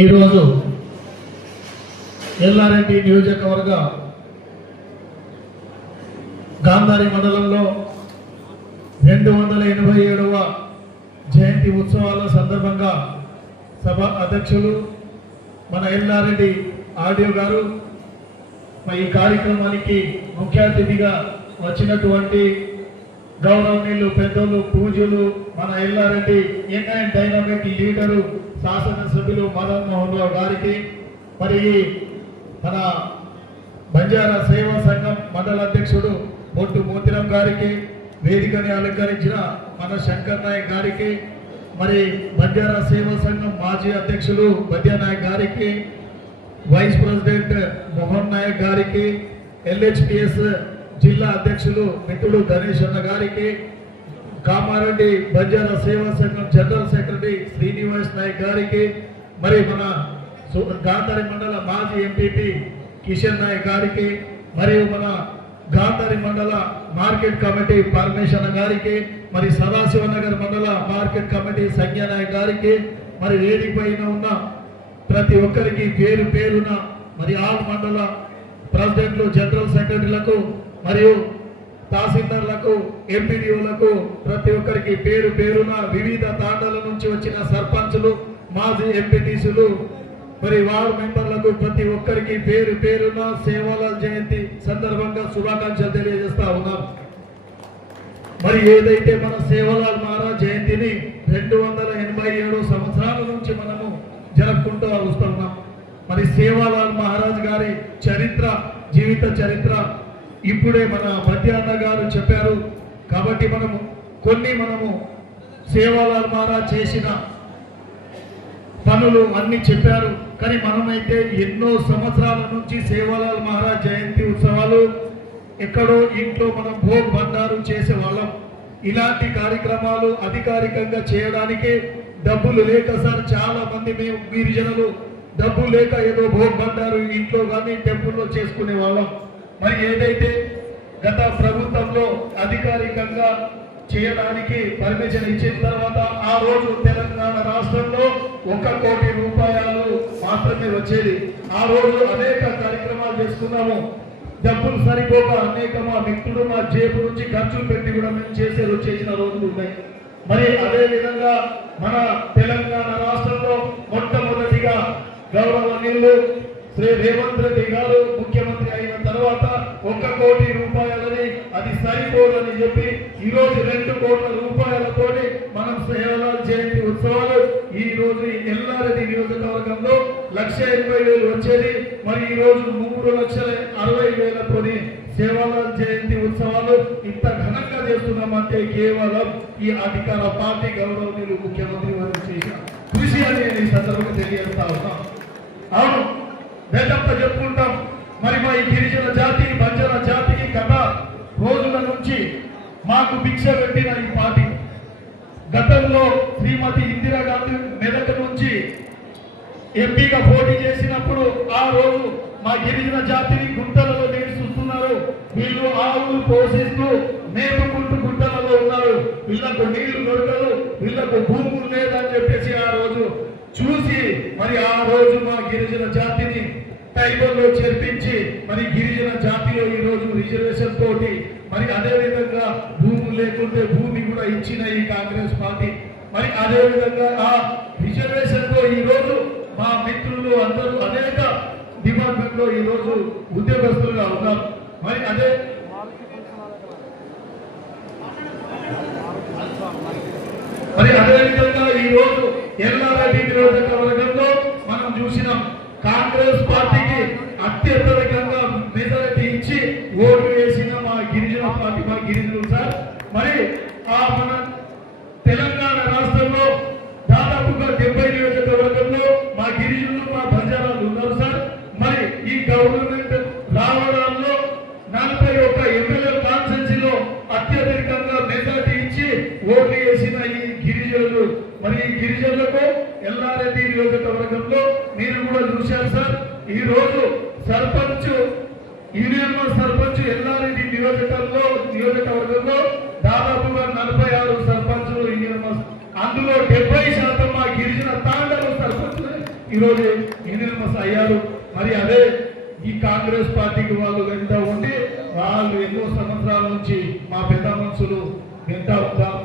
ఈరోజు ఎల్లారెడ్డి నియోజకవర్గ గాంధారి మండలంలో 287వ జయంతి ఉత్సవాల సందర్భంగా సభ అధ్యక్షులు మన ఎల్లారెడ్డి ఆడియో గారు ఈ కార్యక్రమానికి ముఖ్య అతిథిగా వచ్చినటువంటి గౌరవనీయులు పెద్దలు పూజలు మన Yellareddy young and dynamic leader శాసనసభ్యులు మదన్ మోహన్ రావు గారికి మరి మన బంజారా సేవా సంఘం మండల అధ్యక్షుడు బొట్టు మోతిరాం గారికి వేదికని అలంకరించిన మన శంకర్ నాయక్ గారికి మరి బంజారా సేవా సంఘం మాజీ అధ్యక్షులు బద్యా నాయక్ గారికి వైస్ ప్రెసిడెంట్ మోహన్ నాయక్ గారికి ఎల్హెచ్పిఎస్ జిల్లా అధ్యక్షులు మిత్రుడు గణేష్ అన్న గారికి కామారెడ్డి బంజారా సేవా సంఘం జనరల్ సెక్రటరీ శ్రీనివాస్ నాయక్ గారికి మరి మన గాంధారి మండల మాజీ ఎంపీపీ కిషన్ నాయక్ గారికి మరియు మన గాంధారి మండల మార్కెట్ కమిటీ పరమేశ్వర గారికి మరి సదాశివనగర్ మండల మార్కెట్ కమిటీ సంజ్ఞా నాయక్ గారికి మరి వేదిక పైన ఉన్న ప్రతి ఒక్కరికి పేరు పేరున మరి ఆల్ మండల ప్రెసిడెంట్లు జనరల్ సెక్రటరీలకు మరియు తహసీల్దార్లకు ఎంపీడీఓలకు ప్రతి ఒక్కరికి పేరు పేరున వివిధ తాండాల నుంచి వచ్చిన సర్పంచులు మాజీ ఎంపీటీసీలు మరి వార్డు మెంబర్లకు ప్రతి ఒక్కరికి పేరు పేరున సేవాలాల్ జయంతి సందర్భంగా శుభాకాంక్షలు తెలియజేస్తా ఉన్నాం. మరి ఏదైతే మన సేవాలాల్ మహారాజ్ జయంతిని 287 సంవత్సరాల నుంచి మనము జరుపుకుంటూ వస్తున్నాం. మరి సేవాలాల్ మహారాజ్ గారి చరిత్ర, జీవిత చరిత్ర ఇప్పుడే మన బద్యాన్న గారు చెప్పారు. కాబట్టి మనము సేవాలాల్ మహారాజ్ చేసిన పనులు అన్ని చెప్పారు. కానీ మనమైతే ఎన్నో సంవత్సరాల నుంచి సేవాలాల్ మహారాజ్ జయంతి ఉత్సవాలు ఎక్కడో ఇంట్లో మనం భోగ్ బండారు చేసేవాళ్ళం. ఇలాంటి కార్యక్రమాలు అధికారికంగా చేయడానికి డబ్బులు లేక సార్ చాలా మంది మేము గిరిజనులు డబ్బు లేక ఏదో భోగ్ బండారు ఇంట్లో కానీ టెంపుల్లో చేసుకునే వాళ్ళం. మరి ఏదైతే గత ప్రభుత్వంలో అధికారికంగా చేయడానికి పర్మిషన్ ఇచ్చిన తర్వాత ఆ రోజు తెలంగాణ రాష్ట్రంలో 1 కోటి రూపాయలు మాత్రమే వచ్చేది. ఆ రోజు అనేక కార్యక్రమాలు చేసుకున్నాము. డబ్బులు సరిపోక అనేక మా మిత్రులు మా జేబు నుంచి ఖర్చులు పెట్టి కూడా మేము చేసిన రోజులు ఉన్నాయి. మరి అదే విధంగా మన తెలంగాణ రాష్ట్రంలో మొట్టమొదటిగా గౌరవనీయులు శ్రీ రేవంత్ రెడ్డి గారు ముఖ్యమంత్రి అయిన తర్వాత 1 కోటి రూపాయలని అది సరిపోదని చెప్పి ఈరోజు 2 కోట్ల రూపాయలతో మనం సేవాలాల్ జయంతి ఉత్సవాలు ఈ రోజు ఎల్లారెడ్డి నియోజకవర్గంలో 1,80,000 వచ్చేది. మరి ఈ రోజు 3,60,60,000 సేవాలాల్ జయంతి ఉత్సవాలు ఇంత ఘనంగా చేస్తున్నామంటే కేవలం ఈ అధికార పార్టీ గౌరవనీయులు ముఖ్యమంత్రి వారు చేసిన కృషి అని ఈ సందర్భంగా తెలియజేస్తా ఉన్నాం. అవును, వేదంతా చెప్పుకుంటాం. మరి మా ఈ గిరిజన జాతి బంజారా జాతికి గత రోజుల నుంచి మాకు భిక్ష పెట్టిన ఈ పార్టీ గతంలో శ్రీమతి ఇందిరాగాంధీ మెదక్ నుంచి ఎంపీగా పోటీ చేసినప్పుడు ఆ రోజు మా గిరిజన జాతిని గుంటలలో నివసిస్తున్నారు. వీళ్ళు ఆవులు పోషిస్తూ మేపుకుంటూ గుంటలలో ఉన్నారు. వీళ్ళకు నీళ్లు దొరకదు, వీళ్ళకు భూములు లేదని చెప్పేసి ఆ రోజు చూసి మరి ఆ రోజు మా గిరిజన జాతిని టైబర్లో చేర్పించి మరి గిరిజన జాతిలో ఈ రోజు రిజర్వేషన్ తోటి మరి అదే విధంగా భూములు లేకుంటే భూమి కూడా ఇచ్చిన ఈ కాంగ్రెస్ పార్టీ మరి అదే విధంగా ఆ రిజర్వేషన్ తో ఈ రోజు మా మిత్రులు అందరూ అనేక డిపార్ట్మెంట్ లో ఈ రోజు ఉద్యోగస్తులుగా ఉన్నారు. మరి అదే విధంగా ఈ రోజు ఎల్లారెడ్డి నియోజకవర్గంలో మనం చూసినాం. కాంగ్రెస్ పార్టీకి అత్యధికంగా మెజారిటీ ఇచ్చి ఓటు వేసిన మా గిరిజన పార్టీ మా గిరిజనులు సార్. మరి మన తెలంగాణ రాష్ట్రంలో దాదాపుగా 70 నియోజకవర్గంలో మా గిరిజనులు మా బంజారాలు ఉన్నారు సార్. మరి ఈ గవర్నమెంట్ రావడంలో 41 ఎమ్మెల్యే కాన్స్టిట్యూన్సీలో అత్యధికంగా మెజారిటీ ఇచ్చి ఓటు వేసిన ఈ గిరిజనులు మరి ఈ గిరిజనులకు ఎల్లారెడ్డి నియోజకవర్గంలో మీరు కూడా చూశారు సార్. ఈ రోజు సర్పంచ్ యూనియన్ సర్పంచ్ ఎల్లారెడ్డి నియోజకవర్గంలో దాదాపుగా 46 సర్పంచులు యూనియన్, అందులో 70% మా గిరిజన తాండలు సర్పంచులు ఈరోజు యూనివర్స్ అయ్యారు. మరి అదే ఈ కాంగ్రెస్ పార్టీకి వాళ్ళు వెంట ఉండి వాళ్ళు ఎన్నో సంవత్సరాల నుంచి మా పెద్ద మనుషులు వెంట ఉంటారు.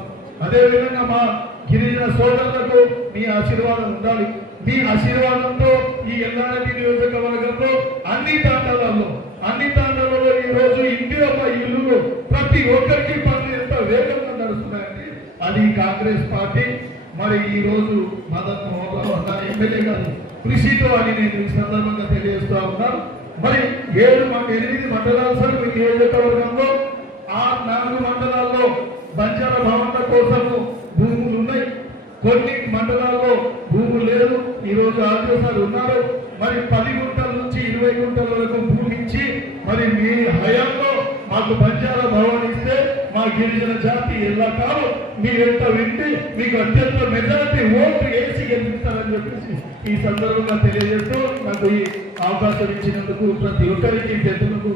అదేవిధంగా మా గిరిజన సోదరులకు మీ ఆశీర్వాదం ఉండాలి. మీ ఆశీర్వాదంతో ఈ ఎల్లారెడ్డి నియోజకవర్గంలో అన్ని తాండాలలో ఈ రోజు ఇంటిలో ఇల్లులు ప్రతి ఒక్కరికి పనులు ఎంత వేగంగా నడుస్తున్నాయండి. అది కాంగ్రెస్ పార్టీ. మరి ఈ రోజు మదన్ మోహన్ రావు అన్న ఎమ్మెల్యే గారు కృషితో అని నేను ఈ సందర్భంగా తెలియజేస్తూ ఉన్నాను. మరి 8 మండలాలు సార్ మీ నియోజకవర్గంలో. ఆ 4 మండలాల్లో బంజారా భవన్ల కోసము భూములు ఉన్నాయి. కొన్ని మండలాల్లో భూములు లేదు. ఈ రోజు ఆదివాసాలు ఉన్నారు. మరి 10 గుంటల నుంచి 20 గుంటల వరకు భూమి ఇచ్చి మరి మీ హయాంలో మాకు బంజారా భవన్ ఇస్తే మా గిరిజన జాతి ఎలా కాదు మీ ఎంత వింటి మీకు అత్యంత మెజారిటీ ఓటు వేసి గెలిపిస్తారని చెప్పేసి ఈ సందర్భంగా తెలియజేస్తూ నాకు ఈ అవకాశం ఇచ్చినందుకు ప్రతి ఒక్కరికి పెద్దలకు